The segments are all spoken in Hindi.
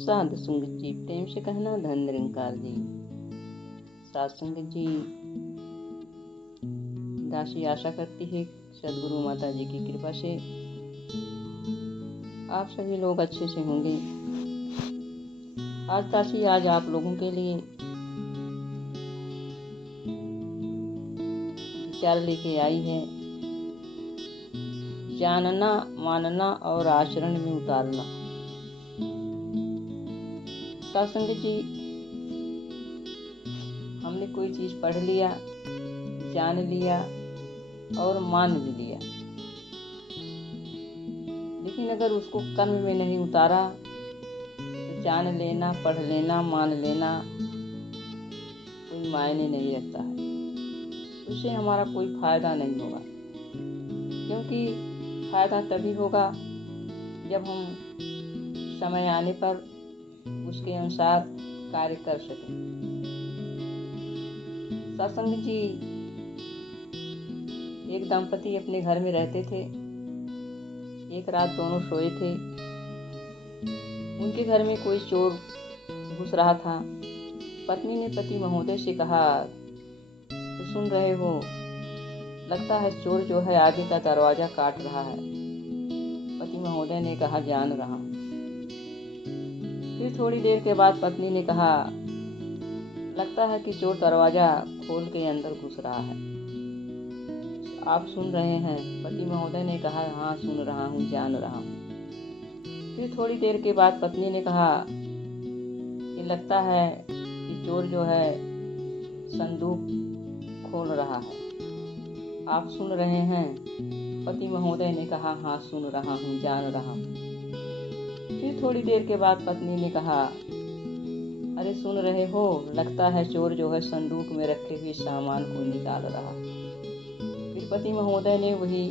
साधु संगत जी प्रेम से कहना धन निरंकार जी। साधु संगत जी, दासी आशा करती है सदगुरु माता जी की कृपा से आप सभी लोग अच्छे से होंगे। आज दासी आज आप लोगों के लिए विचार लेके आई है, जानना मानना और आचरण में उतारना। सत्संग जी, हमने कोई चीज पढ़ लिया, जान लिया और मान भी लिया, लेकिन अगर उसको कर्म में नहीं उतारा तो जान लेना, पढ़ लेना, मान लेना कोई मायने नहीं रखता है। उससे हमारा कोई फायदा नहीं होगा, क्योंकि फायदा तभी होगा जब हम समय आने पर उसके अनुसार कार्य कर सकें। सत्संग जी, एक दंपति अपने घर में रहते थे। एक रात दोनों सोए थे। उनके घर में कोई चोर घुस रहा था। पत्नी ने पति महोदय से कहा, तो सुन रहे हो, लगता है चोर जो है आगे का दरवाजा काट रहा है। पति महोदय ने कहा, जान रहा हूं। फिर थोड़ी देर के बाद पत्नी ने कहा, लगता है कि चोर दरवाजा खोल के अंदर घुस रहा है। आप सुन रहे हैं? पति महोदय ने कहा, हाँ सुन रहा हूँ, जान रहा हूँ। फिर थोड़ी देर के बाद पत्नी ने कहा कि लगता है कि चोर जो है संदूक खोल रहा है। आप सुन रहे हैं? पति महोदय ने कहा, हाँ सुन रहा हूँ, जान रहा हूँ। फिर थोड़ी देर के बाद पत्नी ने कहा, अरे सुन रहे हो, लगता है चोर जो है संदूक में रखे हुए सामान को निकाल रहा है। फिर पति महोदय ने वही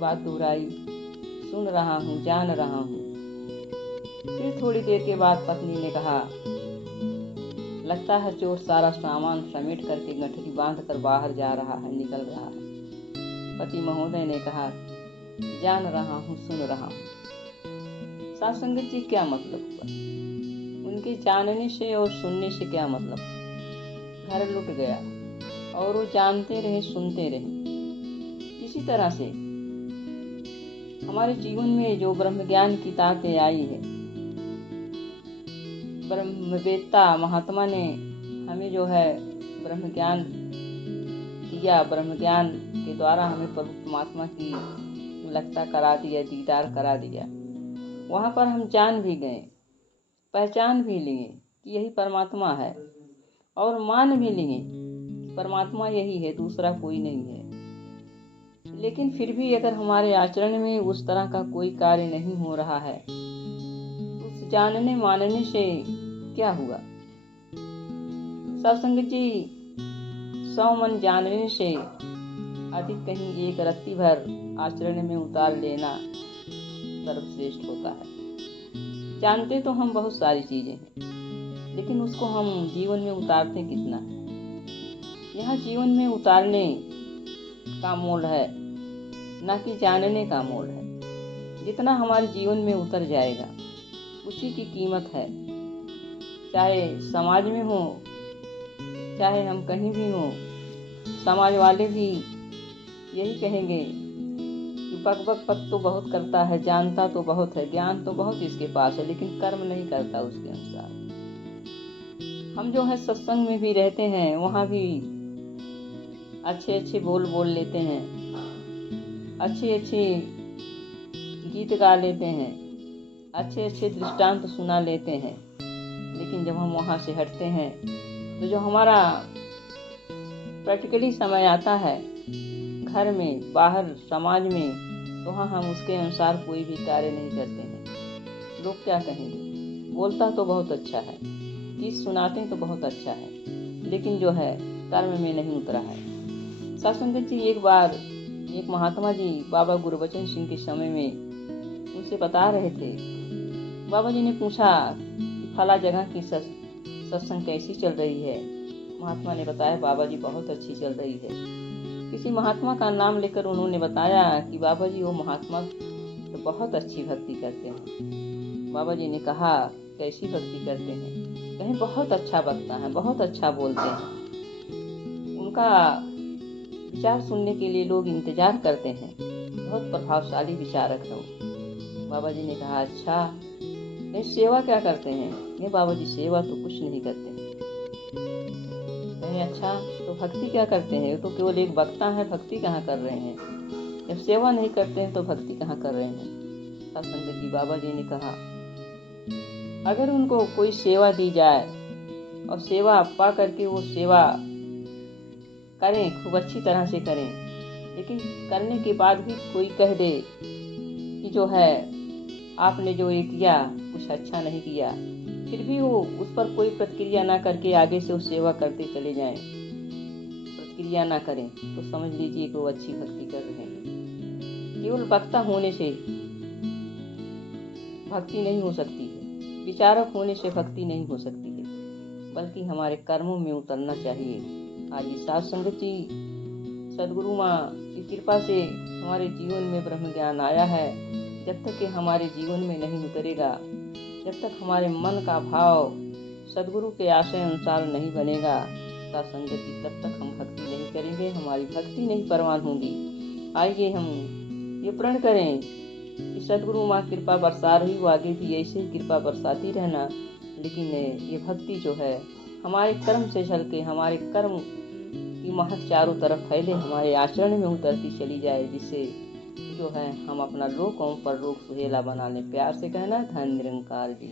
बात दोहराई, सुन रहा हूँ, जान रहा हूँ। फिर थोड़ी देर के बाद पत्नी ने कहा, लगता है चोर सारा सामान समेट करके गठरी बांध कर बाहर जा रहा है, निकल रहा है। पति महोदय ने कहा, जान रहा हूँ, सुन रहा हूँ। सत्संग जी, क्या मतलब हुआ? उनके जानने से और सुनने से क्या मतलब? घर लुट गया और वो जानते रहे, सुनते रहे। इसी तरह से हमारे जीवन में जो ब्रह्म ज्ञान की ताकत आई है, ब्रह्मवेत्ता महात्मा ने हमें जो है ब्रह्म ज्ञान दिया। ब्रह्म ज्ञान के द्वारा हमें प्रभु परमात्मा की लगता करा दिया, दीदार करा दिया। वहाँ पर हम जान भी गए, पहचान भी लिए कि यही परमात्मा है, और मान भी लिए कि परमात्मा यही है, दूसरा कोई नहीं है। लेकिन फिर भी अगर हमारे आचरण में उस तरह का कोई कार्य नहीं हो रहा है, उस जानने मानने से क्या हुआ? सत्संग जी, 100 मन जानने से अधिक कहीं एक रत्ती भर आचरण में उतार लेना सर्वश्रेष्ठ होता है। जानते तो हम बहुत सारी चीजें हैं, लेकिन उसको हम जीवन में उतारते कितना है? यह जीवन में उतारने का मोल है, ना कि जानने का मोल है। जितना हमारे जीवन में उतर जाएगा उसी की कीमत है। चाहे समाज में हो, चाहे हम कहीं भी हो, समाज वाले भी यही कहेंगे कि बक बक बक तो बहुत करता है, जानता तो बहुत है, ज्ञान तो बहुत इसके पास है, लेकिन कर्म नहीं करता उसके अनुसार। हम जो है सत्संग में भी रहते हैं, वहाँ भी अच्छे अच्छे बोल लेते हैं, अच्छे अच्छे गीत गा लेते हैं, अच्छे अच्छे दृष्टांत सुना लेते हैं, लेकिन जब हम वहाँ से हटते हैं तो जो हमारा प्रैक्टिकली समय आता है घर में, बाहर, समाज में, तो वहाँ हम उसके अनुसार कोई भी कार्य नहीं करते हैं। लोग क्या कहेंगे? बोलता तो बहुत अच्छा है, गीत सुनाते तो बहुत अच्छा है, लेकिन जो है कर्म में नहीं उतरा है। सत्संग जी, एक बार एक महात्मा जी बाबा गुरबचन सिंह के समय में उनसे बता रहे थे। बाबा जी ने पूछा कि फला जगह की सत्संग कैसी चल रही है? महात्मा ने बताया, बाबा जी बहुत अच्छी चल रही है। किसी महात्मा का नाम लेकर उन्होंने बताया कि बाबा जी वो महात्मा तो बहुत अच्छी भक्ति करते हैं। बाबा जी ने कहा कैसी भक्ति करते हैं, कहीं बहुत अच्छा बकता है, बहुत अच्छा बोलते हैं। उनका विचार सुनने के लिए लोग इंतजार करते हैं। बहुत प्रभावशाली विचारक है वो। बाबा जी ने कहा, अच्छा ये सेवा क्या करते हैं? ये बाबा जी सेवा तो कुछ नहीं करते हैं। कहीं अच्छा तो भक्ति क्या करते हैं? तो केवल एक वक्ता है, भक्ति कहाँ कर रहे हैं? जब सेवा नहीं करते हैं तो भक्ति कहाँ कर रहे हैं? साध संगत जी, बाबा जी ने कहा, अगर उनको कोई सेवा दी जाए और सेवा पा करके वो सेवा करें, खूब अच्छी तरह से करें, लेकिन करने के बाद भी कोई कह दे कि जो है आपने जो ये किया कुछ अच्छा नहीं किया, फिर भी वो उस पर कोई प्रतिक्रिया ना करके आगे से वो सेवा करते चले जाएं, प्रतिक्रिया ना करें, तो समझ लीजिए कि वो अच्छी भक्ति कर रहे हैं। केवल वक्ता होने से भक्ति नहीं हो सकती है, विचारक होने से भक्ति नहीं हो सकती है, बल्कि हमारे कर्मों में उतरना चाहिए। आइए साध संगत जी, सदगुरु माँ की कृपा से हमारे जीवन में ब्रह्म ज्ञान आया है। जब तक कि हमारे जीवन में नहीं उतरेगा, जब तक हमारे मन का भाव सदगुरु के आशय अनुसार नहीं बनेगा, साध संगत जी, तब तक हम भक्ति नहीं करेंगे, हमारी भक्ति नहीं परवान होगी। आइए हम ये प्रण करें कि सदगुरु माँ कृपा बरसा रही हो, आगे भी ऐसे ही कृपा बरसाती रहना, लेकिन ये भक्ति जो है हमारे कर्म से झल के, हमारे कर्म की महक चारों तरफ फैले, हमारे आचरण में उतरती चली जाए, जिससे जो है हम अपना लोक और परलोक सुहेला बना लें। प्यार से कहना, धन निरंकार जी।